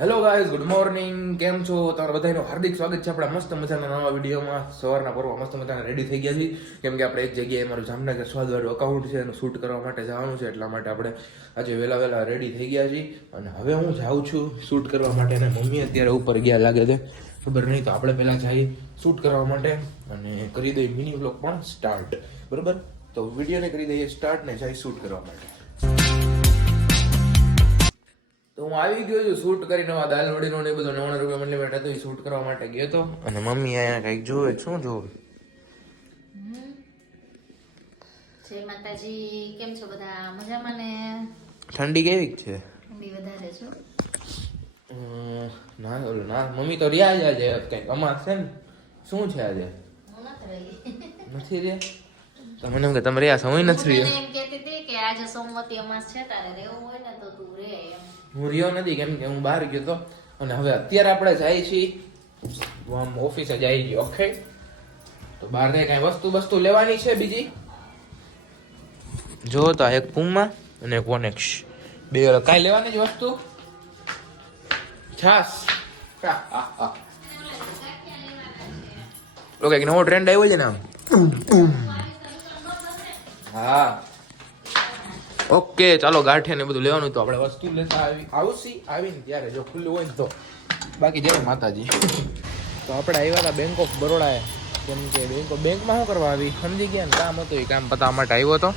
Hello guys, good morning. કેમ છો? તમારા બધાનું હાર્દિક સ્વાગત છે આપણા મસ્ત મજાના નવા વિડીયોમાં. સવારના પર્વ મસ્ત મજાના રેડી થઈ ગયા છીએ, કેમ કે આપણે એક જગ્યાએ મારું જામનગર સ્વાદવાળું અકાઉન્ટ છે એનું શૂટ કરવા માટે જવાનું છે, એટલા માટે આપણે આજે વહેલા રેડી થઈ ગયા છીએ. અને હવે હું જાઉં છું શૂટ કરવા માટે, અને મમ્મી અત્યારે ઉપર ગયા લાગે છે, ખબર નહીં. તો આપણે પહેલાં જઈએ શૂટ કરવા માટે અને કરી દઈએ મિની વ્લોગ પણ સ્ટાર્ટ. બરાબર, તો વિડીયોને કરી દઈએ સ્ટાર્ટ ને જઈ શૂટ કરવા માટે. તો હું આવી ગયો છું શૂટ કરીને. દાલ વડીનો ને બધું 99 રૂપિયા લિમિટ હતો, એ શૂટ કરવા માટે ગયો હતો. અને મમ્મી અહીંયા કંઈક જોવે. શું જોવે? જય માતાજી. કેમ છો બધા? મજામાં ને? ઠંડી કેવી છે? ઠંડી વધારે છે. ના મમ્મી તો રહ્યા જ આજે કંઈક અમાસ છે ને. શું છે આજે? હું નથી રહી. નથી રહ્યા? તો મને એમ કે તમે રહ્યા છો, હું નથી હું રહ્યો. તને એમ કહેતી હતી કે આજે સોમવતી અમાસ છે, તારે રહેવું હોય ને તો તું રહે એમ. હું રહ્યો નથી, કેમ કે હું બહાર ગયો હતો. અને હવે અત્યારે આપણે જાય છીએ ઓફિસે જાય છીએ. ઓકે, તો બહાર કઈ વસ્તુ લેવાની છે બીજી. જો તો એક પુમા અને એક વોનેક્સ, બે કાંઈ લેવાની જ વસ્તુ. છાસ. ઓકે, નવો ટ્રેન્ડ આવ્યો છે ને આમ. હા, ઓકે ચાલો. ગાંઠિયા ને બધું લેવાનું, તો આપણે વસ્તુ લેતા આવીને ત્યારે જો ખુલ્લું હોય ને તો. બાકી જય માતાજી. તો આપણે આવ્યા હતા બેંક ઓફ બરોડા, કેમ કે બેંકમાં શું કરવા આવી સમજી ગયા ને, કામ હતું, એ કામ પતાવવા માટે આવ્યો હતો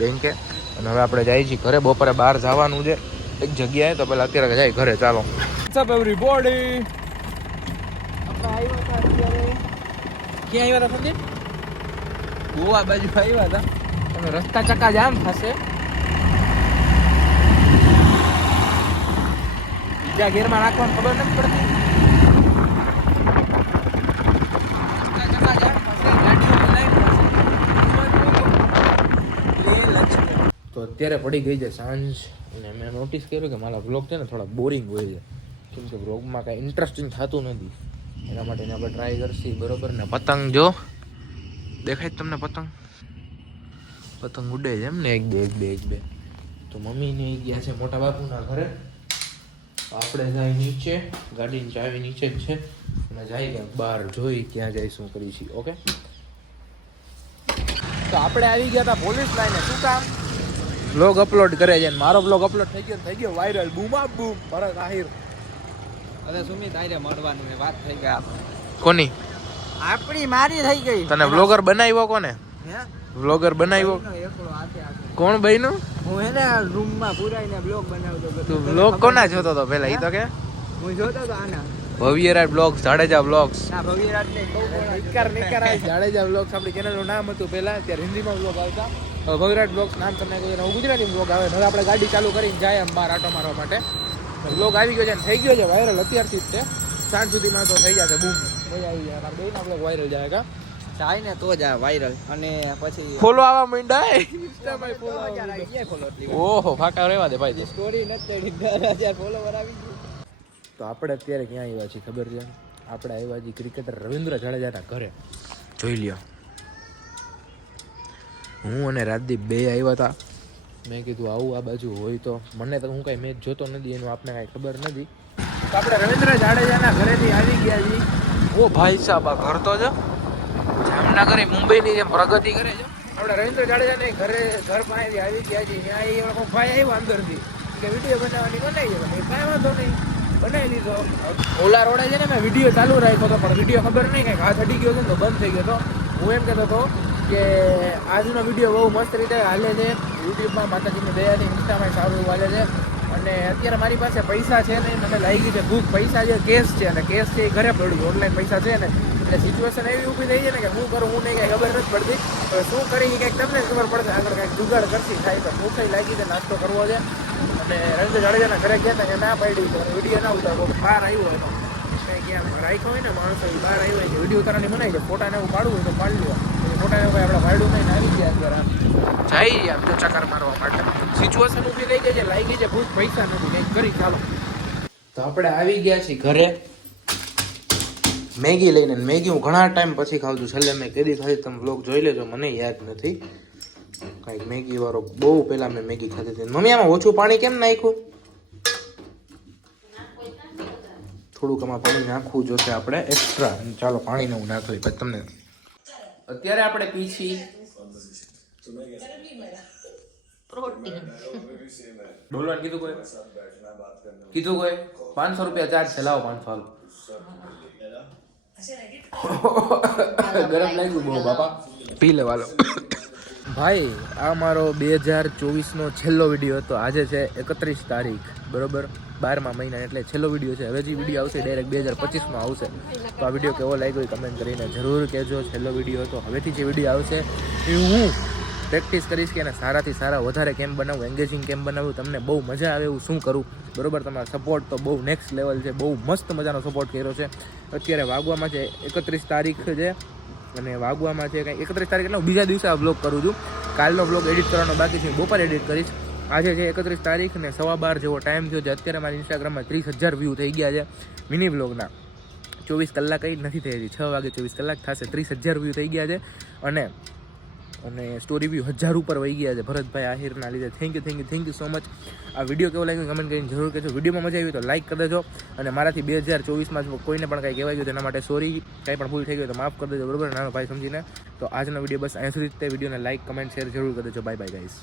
બેંકે. અને હવે આપણે જઈએ છીએ ઘરે. બપોરે બહાર જવાનું છે એક જગ્યાએ, તો પેલા અત્યારે જાય ઘરે. ચાલો. WhatsApp everybody. આપણે આવ્યા હતા અત્યારે. ક્યાં આવ્યા હતા સંદીપ? ગોવા બાજુ આવ્યા હતા. અને રસ્તા ચક્કા જામ થશે. જ્યાં ગેરમાં નાખવાનું ખબર નથી પડતી. તો અત્યારે પડી ગઈ છે સાંજ, અને મેં નોટિસ કર્યું કે મારા વ્લોગ છે ને થોડા બોરિંગ હોય છે, કેમ કે વ્લોગમાં કાંઈ ઇન્ટરેસ્ટિંગ થતું નથી. એના માટે આપણે ટ્રાય કરશી. બરોબર ને? પતંગ જો દેખાય તમને? પતંગ ઉડે છે એમ ને, એક બે. તો મમ્મીને ગયા છે મોટા બાપુના ઘરે. આપણે જાય નીચે, ગાડીની ચાવી નીચે જ છે, અને જાય ક્યાંક બહાર, જોઈ ક્યાં જાય શું કરી છીએ. ઓકે, તો આપણે આવી ગયા હતા પોલીસ લાઈને. શું કામ? બ્લોગ અપલોડ કરે છે, મારો બ્લોગ અપલોડ થઈ ગયો વાયરલ. બૂમા બૂમ ભરત આહિર. અરે સુમિત આરે મળવાની વાત થઈ ગઈ. કોની? આપણી મારી થઈ ગઈ. તને વ્લોગર બનાવ્યો કોને? વ્લોગર બનાવ્યો એકલો હાથે કોણ બન્યું? હું એને રૂમમાં પુરાઈને બ્લોગ બનાવતો. તું વ્લોગ કોના જોતો હતો પેલા? ઈ તો કે હું જોતો તો આના ભવ્યરાજ બ્લોગ્સ, જાડેજા બ્લોગ્સ. ના ભવિરાજ ને બહુ નિકાર જાડેજા બ્લોગ્સ આપણી ચેનલનું નામ હતું પહેલા. ત્યારે હિન્દીમાં બ્લોગ આવતા. હવે ભવ્યરાજ બ્લોગ્સ નામ તમને કહ્યું, હું ગુજરાતી બ્લોગ આવે. હવે આપણે ગાડી ચાલુ કરીને જાય આમ બહાર આટો મારવા માટે. બ્લોગ આવી ગયો છે ને થઈ ગયો છે વાયરલ અત્યારથી જ તે. સાંજ સુધીમાં તો થઈ જશે બૂમ. મજા આવી જાય. આપણે બેના બ્લોગ વાયરલ જાય કા જાય ને તો જ આ વાયરલ. અને પછી ફોલો આવવા માંડ્યા. ઇન્સ્ટામાં ફોલો ફોલો ઓહો, ફાકા રહેવા દે ભાઈ. સ્ટોરી નથી 10,000 ફોલોવર આવી ગયું. તો આપણે અત્યારે ક્યાં આવ્યા છીએ ખબર છે? આપણે આવ્યા છીએ ક્રિકેટર રવિન્દ્ર જાડેજાના ઘરે. જોઈ લ્યો, હું અને રાજદીપ બે આવ્યા હતા. મેં કીધું આવું આ બાજુ હોય તો. મને તો હું કાંઈ મેચ જોતો નથી, એનું આપને કાંઈ ખબર નથી. તો આપણે રવિન્દ્ર જાડેજાના ઘરેથી આવી ગયા છીએ. ઓ ભાઈ સાહેબ, આ ઘર તો જો જામનગર મુંબઈની જેમ પ્રગતિ કરે છે. આપણે રવિન્દ્ર જાડેજાને ઘર પાસેથી આવી ગયા છીએ. ત્યાં એ ભાઈ આવ્યો અંદરથી કે વિડીયો બનાવવાની બનાવી. કાંઈ વાંધો નહીં, બનાવી લીધો. ઓલા રોડે છે ને મેં વિડીયો ચાલુ રાખ્યો હતો, પણ વિડીયો ખબર નહીં કંઈક હાથ અડી ગયો હતો ને તો બંધ થઈ ગયો હતો. હું એમ કહેતો હતો કે આજનો વિડીયો બહુ મસ્ત રીતે હાલે છે યુટ્યુબમાં, માતાજીની દયાથી. ઇન્સ્ટામાં સારું એવું હાલે છે. અને અત્યારે મારી પાસે પૈસા છે ને, મને લાગી છે ભૂખ. પૈસા છે, કેશ છે, અને કેશ છે એ ઘરે પડ્યું. ઓનલાઈન પૈસા છે ને, એટલે સિચ્યુએશન એવી ઊભી થઈ છે ને કે શું કરું હું નહીં કાંઈ ખબર નથી પડતી. હવે શું કરી કંઈક તમને ખબર પડશે. આગળ કાંઈક જુગાડ કરતી થાય તો ભૂખ લાગી છે, નાસ્તો કરવો છે. અને રવિન્દ્ર જાડેજાના ઘરે ગયા હતા, ના પાડી તો વિડીયો ના ઉતારો. બહાર આવ્યો એનો કંઈક રાખ્યો હોય ને માણસો, બહાર આવ્યો હોય કે વિડીયો ઉતારવાની મનાય છે. ફોટાને એવું પાડવું હોય તો પાડી લો. ફોટાને એવું આપણે પાડ્યું નહીં, આવી ગયા અત્યારે જાય આમ તો ચક્કર મારવા માટે. સિચ્યુએશન ઊભી થઈ ગઈ છે, લાગી છે ભૂખ, પૈસા નથી, કંઈક કરી. ચાલો, તો આપણે આવી ગયા છીએ ઘરે મેગી લઈને. મેગી હું ઘણા ટાઈમ પછી ખાઉં છું. છેલ્લે મેં કદી ખાધી તમે વ્લોગ જોઈ લેજો, મને યાદ નથી. કાંઈક મેગી વાળો બહુ પહેલાં મેં મેગી ખાધી હતી. મમ્મી આમાં ઓછું પાણી કેમ નાખ્યું? થોડુંક આમાં પાણી નાખવું જોશે આપણે એક્સ્ટ્રા. ચાલો પાણીને હું નાખી પછી તમને અત્યારે આપણે પીછી પ્રોટીન. ડોલવાનું કીધું કોઈ 500 રૂપિયા ચાર્જ છે. લાવો 500 હાલો. ગરમ લાગ્યું બહુ બાપા. પી લેવાલો. ભાઈ આ મારો 2024નો છેલ્લો વિડીયો હતો. આજે છે 31 તારીખ બરોબર, 12મા મહિના, એટલે છેલ્લો વિડીયો છે. હવે જે વિડીયો આવશે ડાયરેક્ટ 2025માં આવશે. તો આ વિડીયો કેવો લાગ્યો એ કમેન્ટ કરીને જરૂર કહેજો. છેલ્લો વિડીયો હતો. હવેથી જે વિડીયો આવશે એ હું પ્રેક્ટિસ કરીશ કે એને સારાથી સારા વધારે કેમ બનાવું, એન્ગેજિંગ કેમ બનાવું, તમને બહુ મજા આવે એવું શું કરું બરોબર. તમારો સપોર્ટ તો બહુ નેક્સ્ટ લેવલ છે. બહુ મસ્ત મજાનો સપોર્ટ કર્યો છે. અત્યારે વાગવામાં છે 31 તારીખ છે અને વાગવામાં છે કંઈ 31 તારીખ એટલે હું બીજા દિવસે આ બ્લોગ કરું છું. કાલનો બ્લોગ એડિટ કરવાનો બાકી છે, બપોર એડિટ કરીશ. આજે છે 31 તારીખ ને 12:15 જેવો ટાઈમ થયો છે. અત્યારે મારી ઇન્સ્ટાગ્રામમાં 30,000 વ્યૂ થઈ ગયા છે મિની બ્લોગના. 24 કલાક કંઈ નથી થઈ હતી, 6 વાગે 24 કલાક થશે. 30,000 વ્યૂ થઈ ગયા છે અને સ્ટોરી વ્યૂ 1000 ઉપર વહી ગયા છે ભરતભાઈ આહિરના લીધે. Thank you so much. આ વિડીયો કેવો લાગ્યો કમેન્ટ કરીને જરૂર કહેજો. વિડીયોમાં મજા આવી તો લાઈક કરી દેજો અને મારાથી 2024માં કોઈને પણ કંઈ કહેવાય ગયું તેના માટે સોરી. કંઈ પણ ભૂલ થઈ ગઈ તો માફ કરી દેજો બરોબર, નાનો ભાઈ સમજીને. તો આજનો વિડીયો બસ અહીંયા સુધી. તે વિડીયોને લાઈક કમેન્ટ શેર જરૂર કરી દેજો. Bye bye guys.